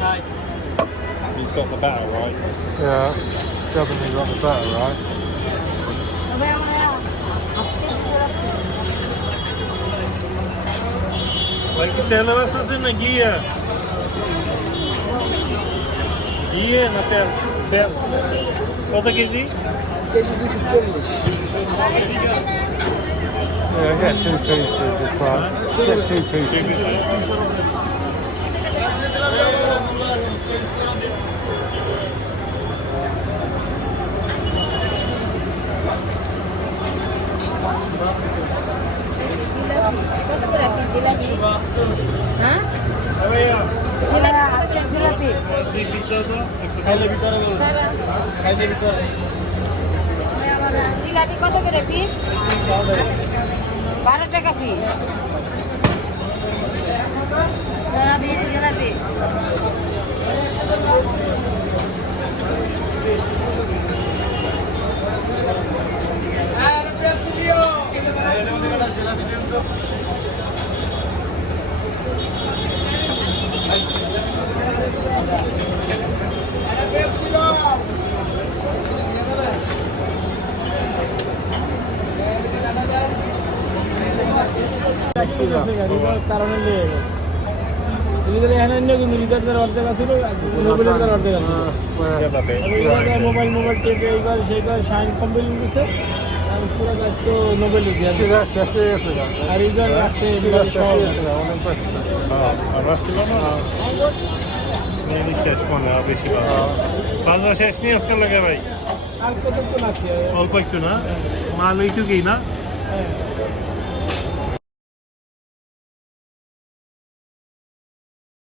He's got the batter right. Yeah, definitely got the better, right? Belki তেলে বাসছে না গিয়ে গিয়ে না তেল তেল কত KG Yeah, get 2 pieces if I get 2 pieces. কত করে আপনি জিলাপি হ্যাঁ জিলাপি জিলাপি কত করে পিস 12 টাকা পিস জিলাপি কারণে লেগে গেছে এখানে কিন্তু রিচার্জের অর্ধেক আসছিল মোবাইলের অর্ধেক আসছিল মোবাইল টেপে এই করে সেই করে সাইন কমপ্লিট দিচ্ছে পুরো তো মোবাইল দিয়ে শেষে গেছে গা। আর রিচার্জ আছে শেষে গেছে গা, অনেক পাইছে। আমার ছিল না শেষ পনেরো বেশি বাজার শেষ নিয়ে আজকাল লাগে ভাই আর কতক্ষণ আছে অল্প একটু না মাল ওইটুকুই না হ্যাঁ